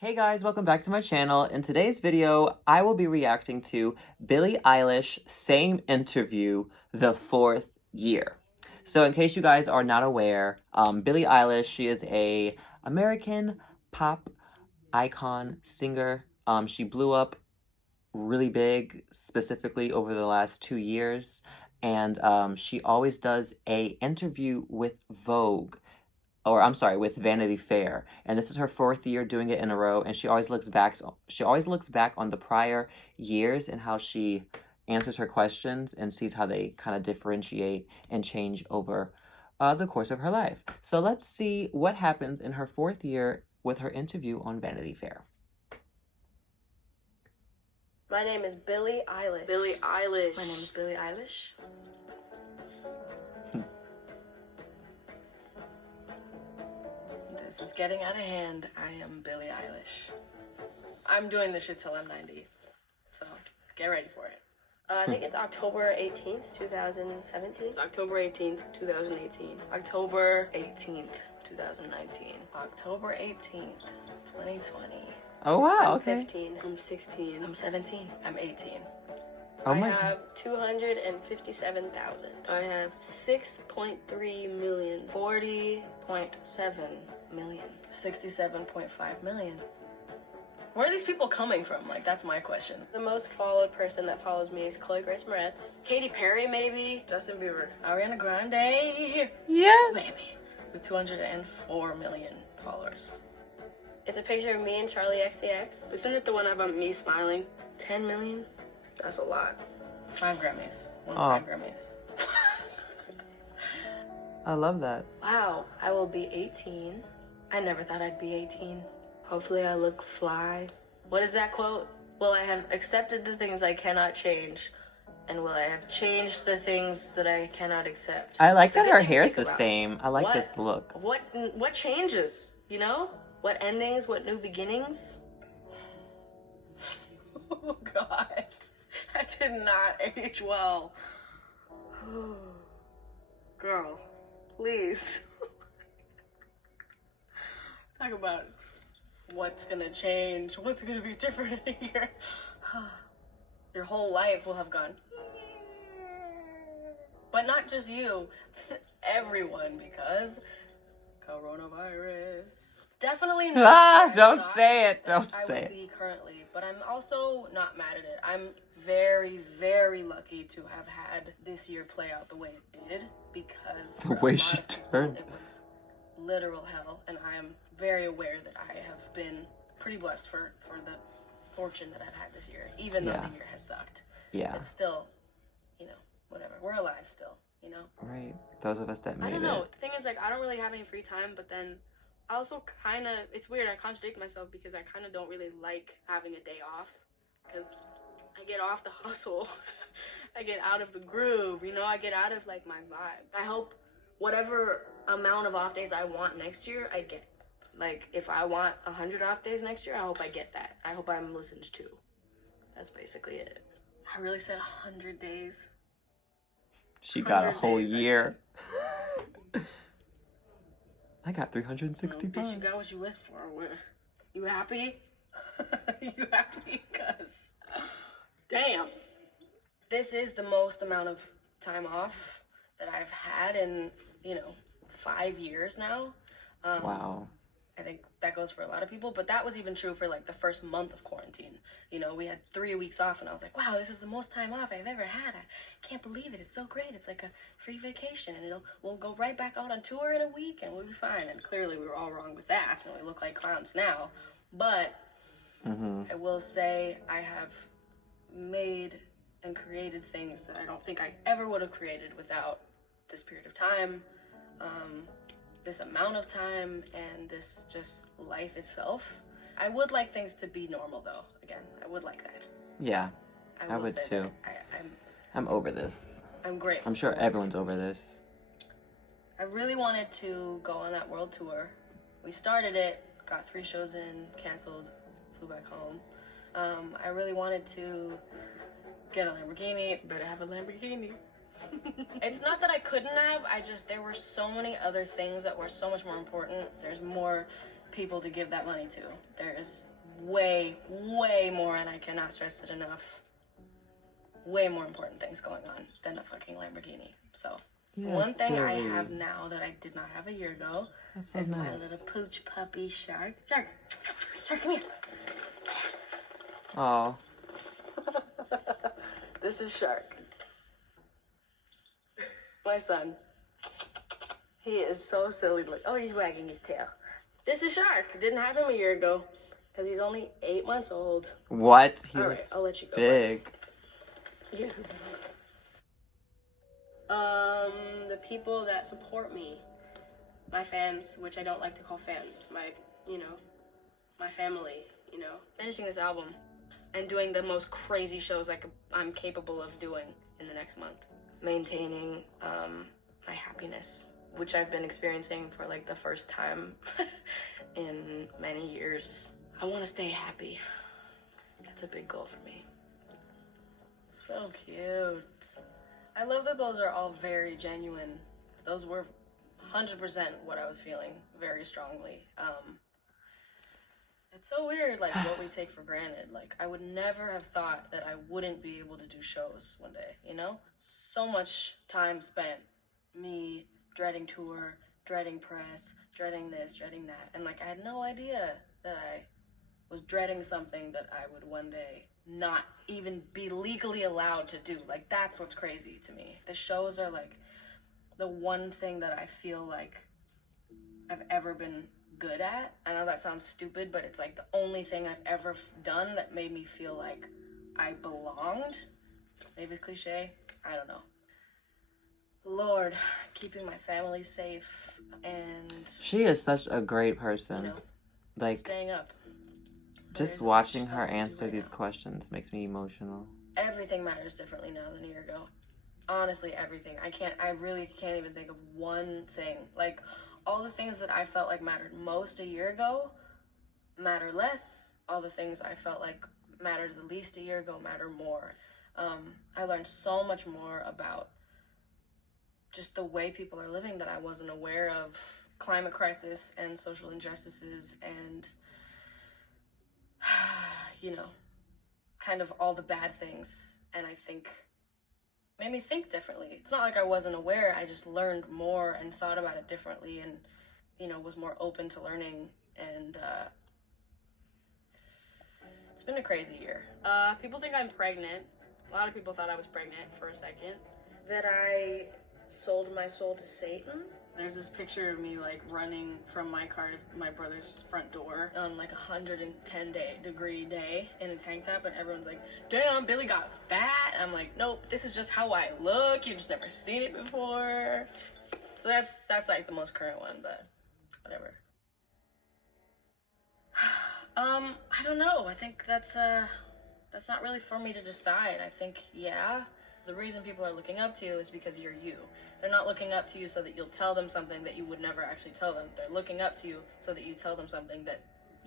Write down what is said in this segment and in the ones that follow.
Hey guys, welcome back to my channel. In today's video, I will be reacting to Billie Eilish Same Interview, the 4th year. So in case you guys are not aware, Billie Eilish, she is a American pop icon singer. She blew up really big, specifically over the last 2 years, and she always does a interview with Vogue, or I'm sorry, with Vanity Fair. And this is her 4th year doing it in a row, and she always looks back on the prior years and how she answers her questions and sees how they kind of differentiate and change over the course of her life. So let's see what happens in her 4th year with her interview on Vanity Fair. My name is Billie Eilish. Billie Eilish. My name is Billie Eilish. This is getting out of hand. I am Billie Eilish. I'm doing this shit till I'm 90. So, get ready for it. I think it's October 18th, 2017. It's October 18th, 2018. October 18th, 2019. October 18th, 2020. Oh wow, I'm okay. 15. I'm 16. I'm 17. I'm 18. Oh I my god. have 257,000. I have 6.3 million. 40.7 million. 67.5 million. Where are these people coming from? Like, that's my question. The most followed person that follows me is Chloe Grace Moretz. Katy Perry, maybe. Justin Bieber. Ariana Grande. Yes. Baby. With 204 million followers. It's a picture of me and Charlie XCX. Isn't it the one about me smiling? 10 million. That's a lot. 5 Grammys. Won Aw. 5 Grammys. I love that. Wow, I will be 18. I never thought I'd be 18. Hopefully I look fly. What is that quote? Will I have accepted the things I cannot change? And will I have changed the things that I cannot accept? I like It's a that good her thing to hair's think the about. same. I like What? this look. What changes, you know? What endings, what new beginnings? Oh god. That did not age well. Girl, please. Talk about what's gonna change, what's gonna be different here. Your whole life will have gone. But not just you, everyone, because coronavirus. Definitely not. Ah, as don't shocked say it, that don't I say would it. be currently, but I'm also not mad at it. I'm very, very lucky to have had this year play out the way it did, because The for a way lot she of people, turned. it was literal hell, and I am very aware that I have been pretty blessed for the fortune that I've had this year, even though Yeah. the year has sucked. Yeah. It's still, whatever. We're alive still, Right. Those of us that made I don't know. it. The thing is, like, I don't really have any free time, but then I also kind of, it's weird, I contradict myself because I kind of don't really like having a day off, because I get off the hustle. I get out of the groove, I get out of, like, my vibe. I hope whatever amount of off days I want next year, I get. Like, if I want 100 off days next year, I hope I get that. I hope I'm listened to. That's basically it. I really said 100 days. She got a 100 whole days, I year. I got 365. Bitch, you got what you wished for. You happy? You happy? Cause damn, this is the most amount of time off that I've had in 5 years now. Wow. I think that goes for a lot of people, but that was even true for like the first month of quarantine. We had 3 weeks off, and I was like, wow, this is the most time off I've ever had. I can't believe it. It's so great. It's like a free vacation, and we'll go right back out on tour in a week, and we'll be fine. And clearly we were all wrong with that, and we look like clowns now. But I will say I have made and created things that I don't think I ever would have created without this period of time. This amount of time, and this just life itself. I would like things to be normal, though. Again, I would like that. Yeah, I will would say too. that I'm over this. I'm grateful. I'm sure for it. everyone's over this. I really wanted to go on that world tour. We started it, got 3 shows in, canceled, flew back home. I really wanted to get a Lamborghini. Better have a Lamborghini. It's not that I couldn't have, there were so many other things that were so much more important. There's more people to give that money to. There's way, way more, and I cannot stress it enough, way more important things going on than a fucking Lamborghini. So Yes, one thing I Billie. have now that I did not have a year ago That's so is my nice. little pooch puppy Shark. Shark, Shark, come here. Oh, This is Shark. My son. He is so silly. Oh, he's wagging his tail. This is Shark. Didn't have him a year ago because he's only 8 months old. what? He All right, looks I'll let you go. big. Yeah. The people that support me, my fans, which I don't like to call fans, my family, finishing this album and doing the most crazy shows I'm capable of doing in the next month. Maintaining my happiness, which I've been experiencing for like the first time in many years. I want to stay happy. That's a big goal for me. So cute. I love that those are all very genuine. Those were 100% what I was feeling very strongly. It's so weird, like, what we take for granted. Like, I would never have thought that I wouldn't be able to do shows one day, So much time spent me dreading tour, dreading press, dreading this, dreading that. And, like, I had no idea that I was dreading something that I would one day not even be legally allowed to do. Like, that's what's crazy to me. The shows are, like, the one thing that I feel like I've ever been good at. I know that sounds stupid, but it's like the only thing I've ever done that made me feel like I belonged. Maybe it's cliche, I don't know. Lord, keeping my family safe and She is such a great person. Like, staying up. just There watching isn't her much else to do answer right these now. questions makes me emotional. Everything matters differently now than a year ago. Honestly, everything. I really can't even think of one thing. Like, all the things that I felt like mattered most a year ago matter less. All the things I felt like mattered the least a year ago matter more. I learned so much more about just the way people are living that I wasn't aware of. Climate crisis and social injustices and, kind of all the bad things. And I think made me think differently. It's not like I wasn't aware, I just learned more and thought about it differently and, was more open to learning. And it's been a crazy year. People think I'm pregnant. A lot of people thought I was pregnant for a second. That I sold my soul to Satan. There's this picture of me like running from my car to my brother's front door on like 110-degree day in a tank top, and everyone's like, damn, Billie got fat. I'm like, nope, this is just how I look. You've just never seen it before. So that's like the most current one, but whatever. I don't know. I think that's not really for me to decide. I think, yeah, the reason people are looking up to you is because you're you. They're not looking up to you so that you'll tell them something that you would never actually tell them. They're looking up to you so that you tell them something that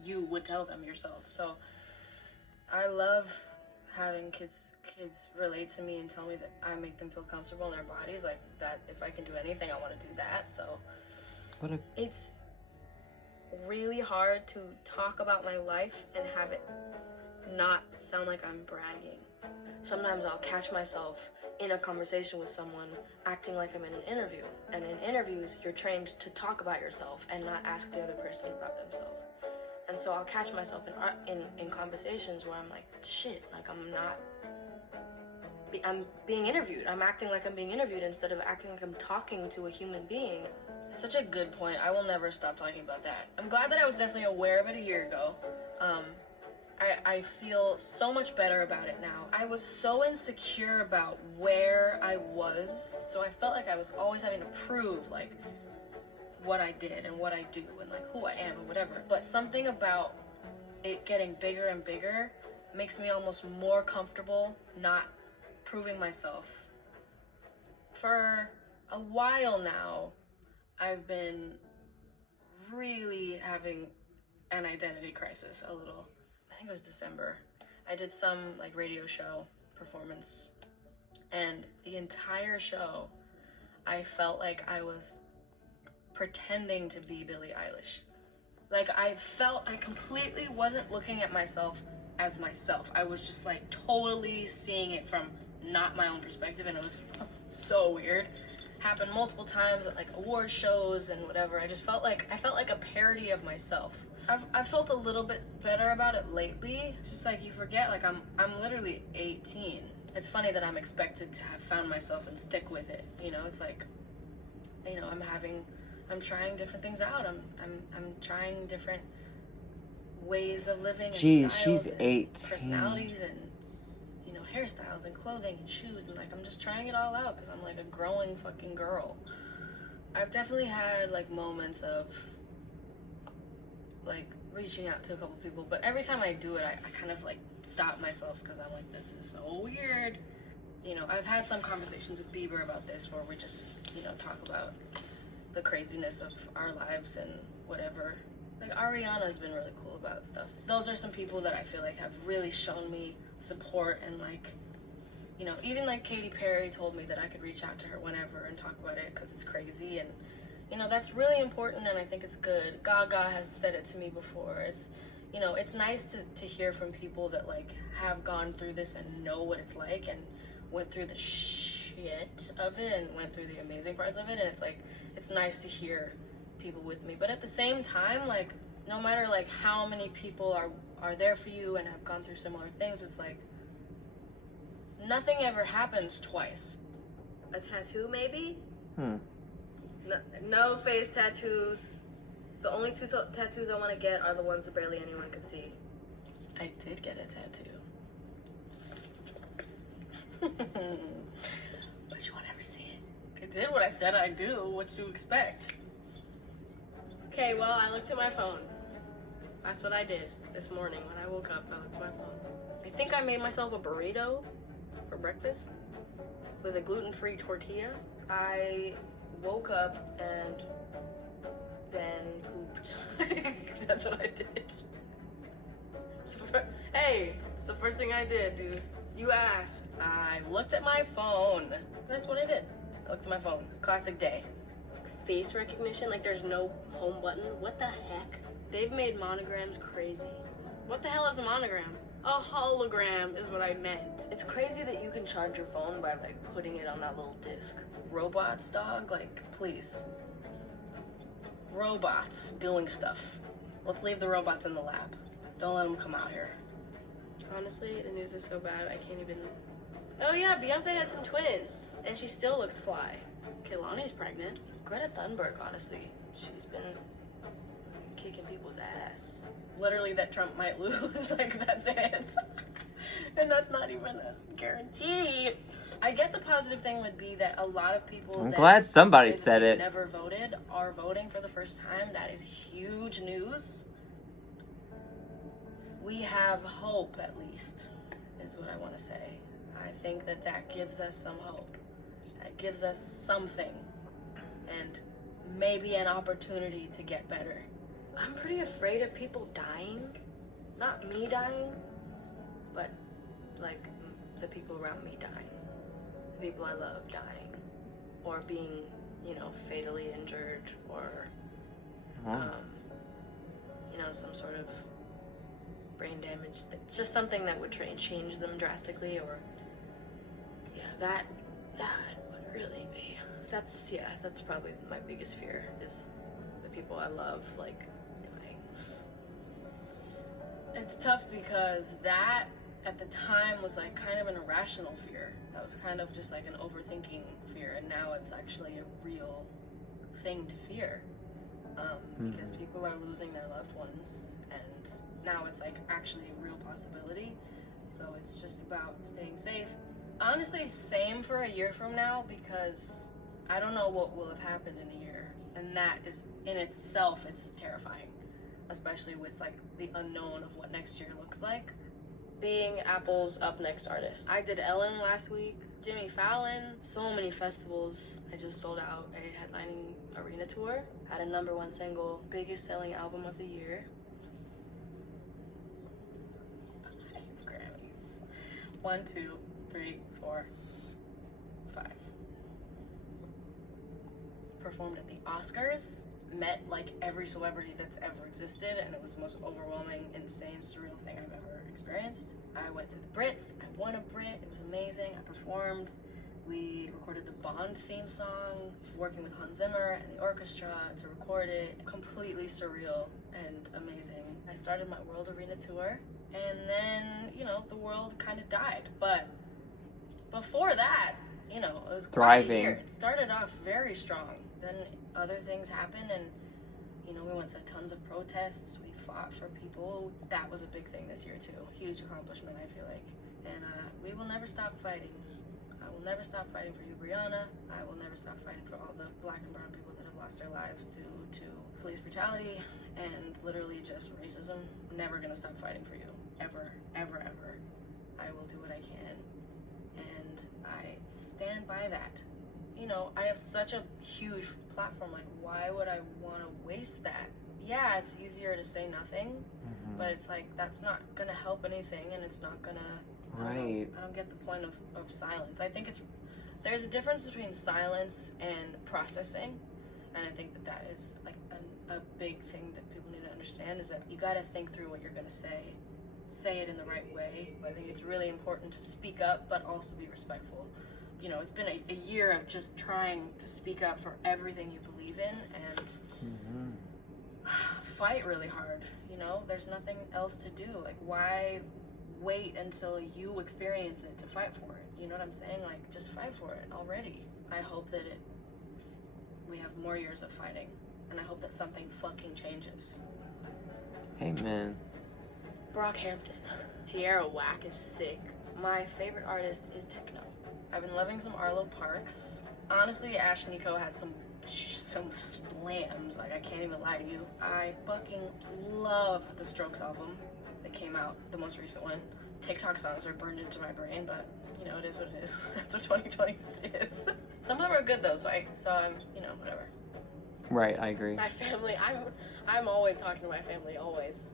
you would tell them yourself. So I love having kids relate to me and tell me that I make them feel comfortable in their bodies. Like that, if I can do anything, I want to do that. So it's really hard to talk about my life and have it not sound like I'm bragging. Sometimes I'll catch myself in a conversation with someone acting like I'm in an interview. And in interviews, you're trained to talk about yourself and not ask the other person about themselves. And so I'll catch myself in conversations where I'm like, shit, like I'm being interviewed. I'm acting like I'm being interviewed instead of acting like I'm talking to a human being. Such a good point. I will never stop talking about that. I'm glad that I was definitely aware of it a year ago. I feel so much better about it now. I was so insecure about where I was, so I felt like I was always having to prove, like, what I did and what I do and, like, who I am and whatever. But something about it getting bigger and bigger makes me almost more comfortable not proving myself. For a while now, I've been really having an identity crisis a little. I think it was December. I did some like radio show performance, and the entire show I felt like I was pretending to be Billie Eilish. Like, I completely wasn't looking at myself as myself. I was just like totally seeing it from not my own perspective, and it was so weird. Happened multiple times at like award shows and whatever. I felt like a parody of myself. I've felt a little bit better about it lately. It's just like you forget, like I'm literally 18. It's funny that I'm expected to have found myself and stick with it. You know, it's like, you know, I'm trying different things out. I'm trying different ways of living and Jeez, styles she's and 18. personalities and, you know, hairstyles and clothing and shoes, and like I'm just trying it all out because I'm like a growing fucking girl. I've definitely had like moments of like reaching out to a couple people, but every time I do it, I kind of like stop myself because I'm like, this is so weird. You know, I've had some conversations with Bieber about this where we just, you know, talk about the craziness of our lives and whatever. Like Ariana's been really cool about stuff. Those are some people that I feel like have really shown me support, and like, you know, even like Katy Perry told me that I could reach out to her whenever and talk about it because it's crazy, and you know, that's really important, and I think it's good. Gaga has said it to me before. It's, you know, it's nice to hear from people that like have gone through this and know what it's like and went through the shit of it and went through the amazing parts of it, and it's like, it's nice to hear people with me. But at the same time, like, no matter like how many people are there for you and have gone through similar things, it's like nothing ever happens twice. A tattoo, maybe? No face tattoos. The only two tattoos I want to get are the ones that barely anyone could see. I did get a tattoo. But you won't ever see it. I did what I said I'd do. What you expect? Okay, well, I looked at my phone. That's what I did this morning when I woke up. I looked at my phone. I think I made myself a burrito for breakfast with a gluten-free tortilla. I woke up and then pooped. That's what I did. Hey, it's the first thing I did, dude. You asked. I looked at my phone. That's what I did. I looked at my phone. Classic day. Face recognition, like there's no home button. What the heck? They've made monograms crazy. What the hell is a monogram? A hologram is what I meant. It's crazy that you can charge your phone by like putting it on that little disc. Robots, dog, like please. Robots doing stuff. Let's leave the robots in the lab. Don't let them come out here. Honestly, the news is so bad, I can't even... Oh yeah, Beyonce had some twins, and she still looks fly. Kehlani's pregnant. Greta Thunberg, honestly, she's been kicking people's ass. Literally, that Trump might lose, like, that's it. And that's not even a guarantee. I guess a positive thing would be that a lot of people I'm glad somebody say said that it. never voted are voting for the first time. That is huge news. We have hope, at least, is what I want to say. I think that that gives us some hope. That gives us something. And maybe an opportunity to get better. I'm pretty afraid of people dying. Not me dying, but like the people around me dying. The people I love dying. Or being, you know, fatally injured, or, you know, some sort of brain damage. It's just something that would change them drastically, or, yeah, that would really be. That's probably my biggest fear, is the people I love, like, dying. It's tough because that, at the time, was like kind of an irrational fear. That was kind of just like an overthinking fear, and now it's actually a real thing to fear. Because people are losing their loved ones, and now it's like actually a real possibility. So it's just about staying safe. Honestly, same for a year from now, because I don't know what will have happened in a year, and that is in itself, it's terrifying, especially with like the unknown of what next year looks like. Being Apple's Up Next artist. I did Ellen last week, Jimmy Fallon, so many festivals. I just sold out a headlining arena tour, had a #1 single, biggest selling album of the year. 5 Grammys. 1, 2, 3, 4, 5. Performed at the Oscars. met like every celebrity that's ever existed, and it was the most overwhelming, insane, surreal thing I've ever experienced. I went to the Brits, I won a Brit, it was amazing, I performed. We recorded the Bond theme song, working with Hans Zimmer and the orchestra to record it. Completely surreal and amazing. I started my World Arena tour, and then, you know, the world kind of died. But before that, you know, it was quite a year. It started off very strong. Then other things happened, and, you know, we went to tons of protests. We fought for people. That was a big thing this year, too. Huge accomplishment, I feel like. And we will never stop fighting. I will never stop fighting for you, Brianna. I will never stop fighting for all the black and brown people that have lost their lives to police brutality and literally just racism. Never gonna stop fighting for you. Ever, ever, ever. I will do what I can. And I stand by that. You know, I have such a huge platform. Like, why would I want to waste that? Yeah, it's easier to say nothing, but it's like, that's not gonna help anything, and it's not gonna... Right. I don't get the point of silence. I think there's a difference between silence and processing, and I think that is like a big thing that people need to understand, is that you got to think through what you're going to say it in the right way. I think it's really important to speak up, but also be respectful. You know, it's been a year of just trying to speak up for everything you believe in, and fight really hard. You know, there's nothing else to do. Like, why wait until you experience it to fight for it? You know what I'm saying? Like, just fight for it already. I hope that we have more years of fighting, and I hope that something fucking changes. Amen. Brockhampton. Tierra Whack is sick. My favorite artist is techno. I've been loving some Arlo Parks. Honestly, Ash Nico has some slams. Like, I can't even lie to you. I fucking love the Strokes album that came out, the most recent one. TikTok songs are burned into my brain, but you know, it is what it is. That's what 2020 is. Some of them are good though, so I'm, you know, whatever. Right, I agree. My family, I'm always talking to my family, always.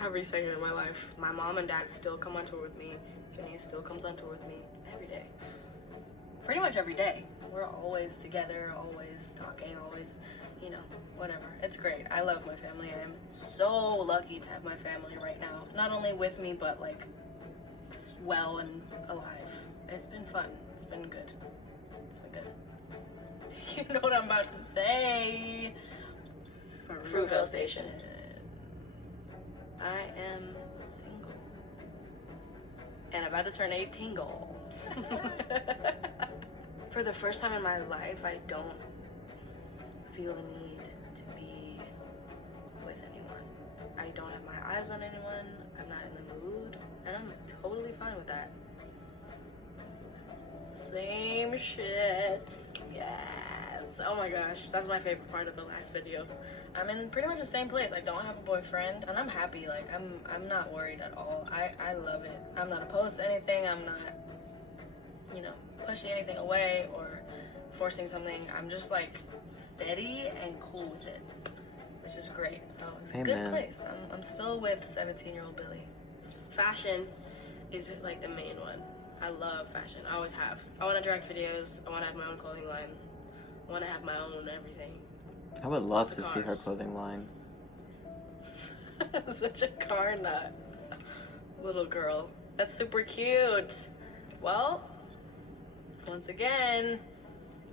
Every second of my life. My mom and dad still come on tour with me. Phineas still comes on tour with me every day. Pretty much every day. We're always together, always talking, always, you know, whatever. It's great. I love my family. I am so lucky to have my family right now. Not only with me, but like well and alive. It's been fun. It's been good. It's been good. You know what I'm about to say. Fruitvale Station. I am single. And about to turn 18 goal. For the first time in my life, I don't feel the need to be with anyone. I don't have my eyes on anyone. I'm not in the mood. And I'm totally fine with that. Same shit. Yes. Oh my gosh. That's my favorite part of the last video. I'm in pretty much the same place. I don't have a boyfriend, and I'm happy. Like, I'm not worried at all. I love it. I'm not opposed to anything. I'm not, you know, pushing anything away or forcing something. I'm just like steady and cool with it, which is great. So it's a good place. I'm still with 17-year-old Billie. Fashion is like the main one. I love fashion. I always have. I want to direct videos. I want to have my own clothing line. I want to have my own everything. I would love to see her clothing line. Such a car nut. Little girl. That's super cute. Well, once again,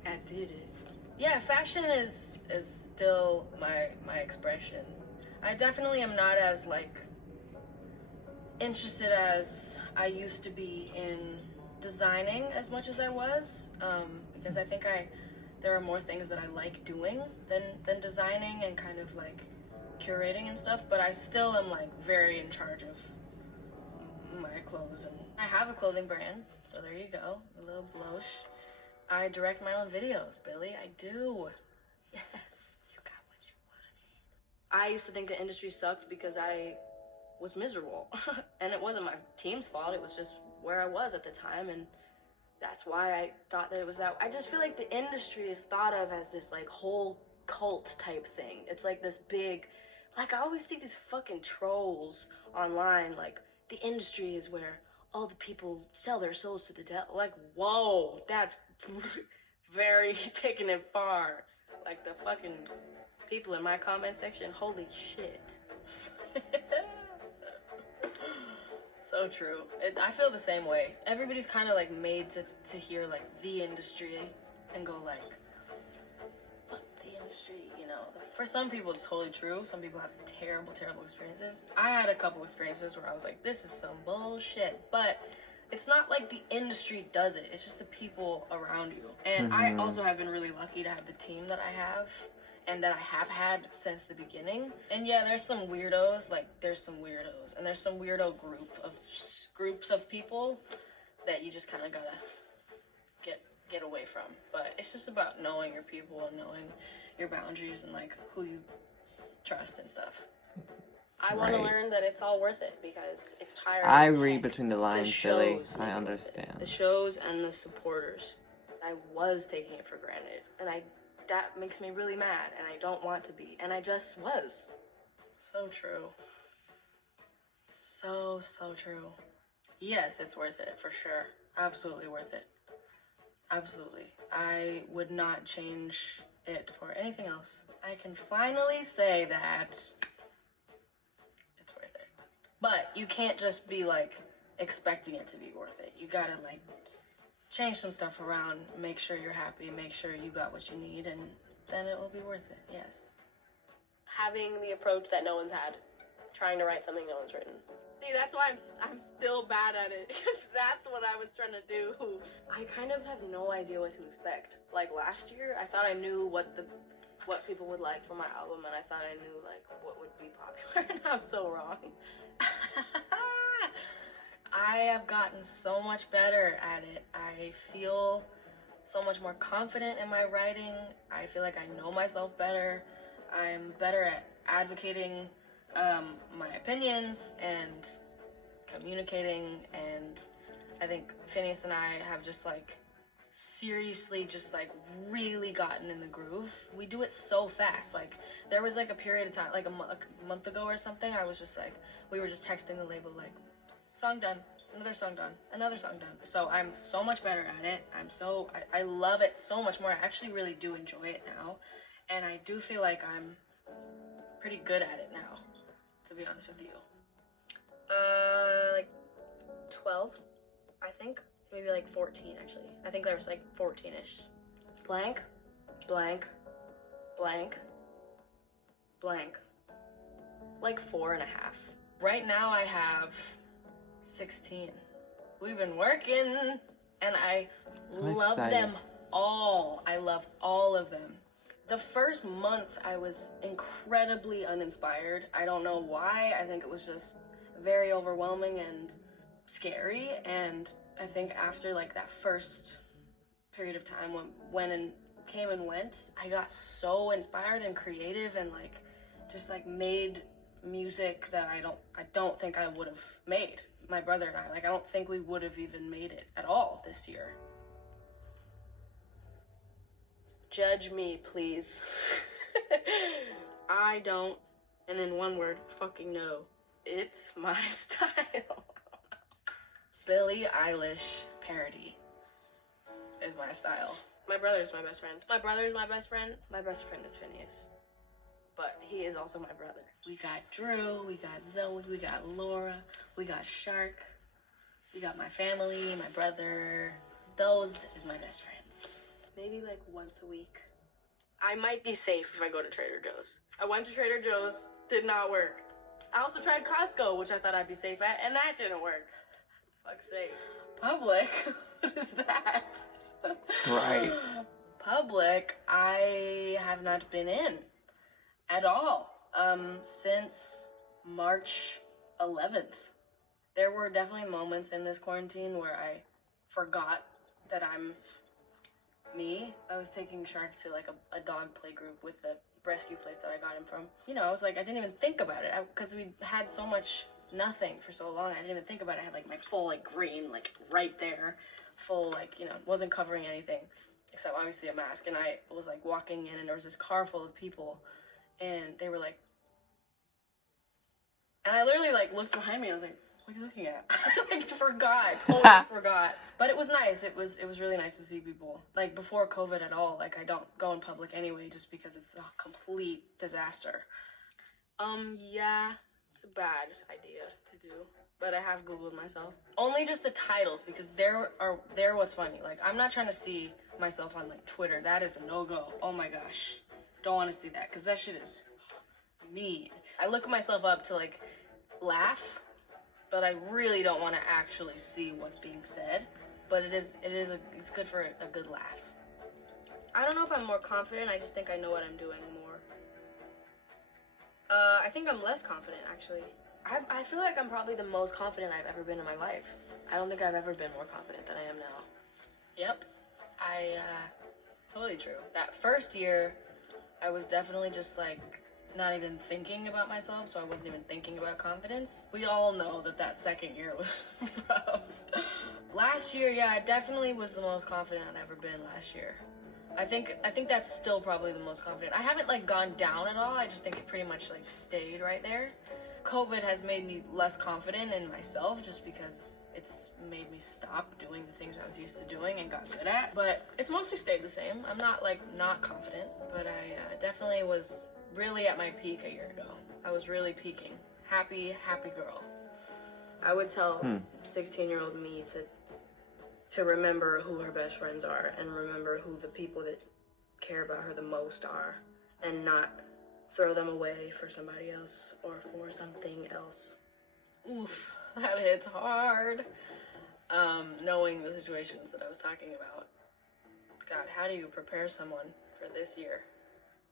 I did it. Yeah, fashion is still my expression. I definitely am not as like interested as I used to be in designing as much as I was, because I think there are more things that I like doing than designing and kind of like curating and stuff, but I still am like very in charge of my clothes, and I have a clothing brand, so there you go, a little bloche. I direct my own videos, Billie, I do. Yes, you got what you wanted. I used to think the industry sucked because I was miserable, and it wasn't my team's fault, it was just where I was at the time, and that's why I thought that it was that. I just feel like the industry is thought of as this like whole cult type thing. It's like this big, like I always see these fucking trolls online, like the industry is where all the people sell their souls to the devil. Like, whoa, that's very taking it far. Like the fucking people in my comment section, holy shit. So true. I feel the same way. Everybody's kind of like made to hear like the industry and go like, fuck the industry, you know. For some people it's totally true. Some people have terrible, terrible experiences. I had a couple experiences where I was like, this is some bullshit. But it's not like the industry does it. It's just the people around you. And I also have been really lucky to have the team that I have and that I have had since the beginning. And yeah, there's some weirdos, like there's some weirdos, and there's some weirdo groups of people that you just kind of gotta get away from. But it's just about knowing your people and knowing your boundaries and like who you trust and stuff. I want to learn that it's all worth it because it's tiring. I read between the lines, Billy. I The understand. shows and the supporters. I was taking it for granted, and that makes me really mad, and I don't want to be, and I just was. So true. So true. Yes, it's worth it, for sure. Absolutely worth it. Absolutely. I would not change it for anything else. I can finally say that it's worth it. But you can't just be, like, expecting it to be worth it. You gotta, like, change some stuff around, make sure you're happy, make sure you got what you need, and then it will be worth it, yes. Having the approach that no one's had. Trying to write something no one's written. See, that's why I'm still bad at it, because that's what I was trying to do. I kind of have no idea what to expect. Like last year, I thought I knew what people would like for my album, and I thought I knew like what would be popular, and I was so wrong. I have gotten so much better at it. I feel so much more confident in my writing. I feel like I know myself better. I'm better at advocating my opinions and communicating, and I think Phineas and I have just like seriously just like really gotten in the groove. We do it so fast. Like there was like a period of time, like a month ago or something, I was just like, we were just texting the label like, song done, another song done, another song done. So I'm so much better at it. I love it so much more. I actually really do enjoy it now, and I do feel like I'm pretty good at it now, to be honest with you. Like 12, I think. Maybe like 14, actually. I think there was like 14-ish. Blank, blank, blank, blank. Like 4.5. Right now I have 16. We've been working, and I love them all. I love all of them. The first month I was incredibly uninspired. I don't know why. I think it was just very overwhelming and scary, and I think after like that first period of time when came and went, I got so inspired and creative and like just like made music that I don't think I would have made. My brother and I don't think we would have even made it at all this year. Judge me, please. I don't, and in one word, fucking know. It's my style. Billie Eilish parody is my style. My brother's my best friend. My brother's my best friend. My best friend is Phineas. But he is also my brother. We got Drew, we got Zoe, we got Laura, we got Shark, we got my family, my brother. Those is my best friends. Maybe like once a week. I might be safe if I go to Trader Joe's. I went to Trader Joe's, did not work. I also tried Costco, which I thought I'd be safe at, and that didn't work. Fuck's sake. Public? What is that? Right. Public, I have not been in at all since March 11th. There were definitely moments in this quarantine where I forgot that I'm me. I was taking Shark to like a dog play group with the rescue place that I got him from. You know, I was like, I didn't even think about it because we had so much nothing for so long. I didn't even think about it. I had like my full like green like right there, full like, you know, wasn't covering anything except obviously a mask. And I was like walking in and there was this car full of people and they were like, and I literally like looked behind me. I was like, What are you looking at? I forgot. Totally forgot. But it was nice. It was really nice to see people. Like, before COVID at all, like, I don't go in public anyway just because it's a complete disaster. Yeah, it's a bad idea to do. But I have Googled myself. Only just the titles, because they're what's funny. Like, I'm not trying to see myself on, like, Twitter. That is a no-go. Oh my gosh. Don't want to see that, because that shit is mean. I look myself up to, like, laugh, but I really don't want to actually see what's being said. But it's good for a good laugh. I don't know if I'm more confident. I just think I know what I'm doing more. I think I'm less confident, actually. I feel like I'm probably the most confident I've ever been in my life. I don't think I've ever been more confident than I am now. Yep. Totally true. That first year, I was definitely just, like, not even thinking about myself, so I wasn't even thinking about confidence. We all know that second year was rough. Last year, yeah, I definitely was the most confident I'd ever been last year. I think that's still probably the most confident. I haven't, like, gone down at all. I just think it pretty much, like, stayed right there. COVID has made me less confident in myself just because it's made me stop doing the things I was used to doing and got good at. But it's mostly stayed the same. I'm not, like, not confident, but I definitely was really at my peak a year ago. I was really peaking. Happy girl. I would tell 16-year-old me to remember who her best friends are and remember who the people that care about her the most are and not throw them away for somebody else or for something else. Oof, that hits hard. Knowing the situations that I was talking about. God, how do you prepare someone for this year?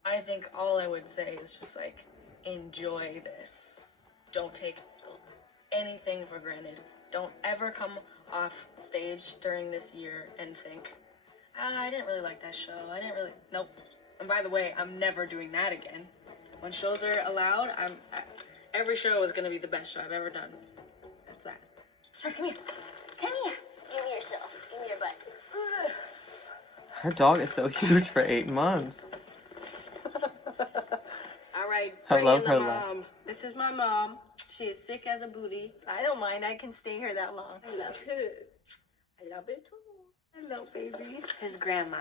I think all I would say is just, like, enjoy this. Don't take anything for granted. Don't ever come off stage during this year and think, I didn't really like that show. Nope. And by the way, I'm never doing that again. When shows are allowed, every show is going to be the best show I've ever done. That's that. Sure, come here. Come here. Give me yourself. Give me your butt. Her dog is so huge for 8 months. All right. I bring love in her the laugh. mom. This is my mom. She is sick as a booty. I don't mind. I can stay here that long. I love it. I love it too. Hello, baby. His grandma.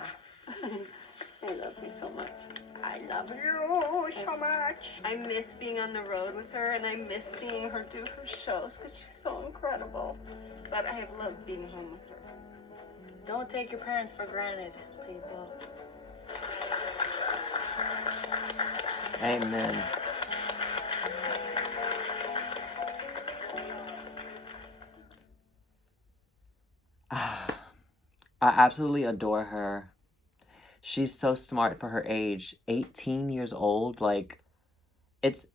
I love you so much. I love you so much. I miss being on the road with her, and I miss seeing her do her shows because she's so incredible. But I have loved being home with her. Don't take your parents for granted, people. Amen. I absolutely adore her. She's so smart for her age. 18 years old. Like, it's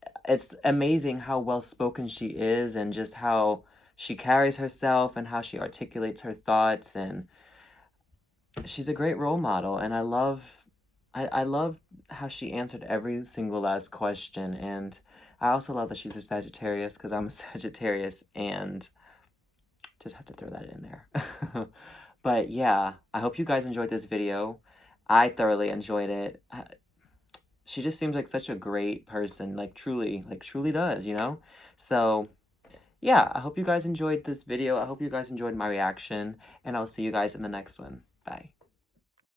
amazing how well spoken she is and just how she carries herself and how she articulates her thoughts, and she's a great role model. And I love how she answered every single last question. And I also love that she's a Sagittarius because I'm a Sagittarius, and just have to throw that in there. But yeah, I hope you guys enjoyed this video. I thoroughly enjoyed it. She just seems like such a great person, like truly does, you know? So yeah, I hope you guys enjoyed this video. I hope you guys enjoyed my reaction, and I'll see you guys in the next one. Bye.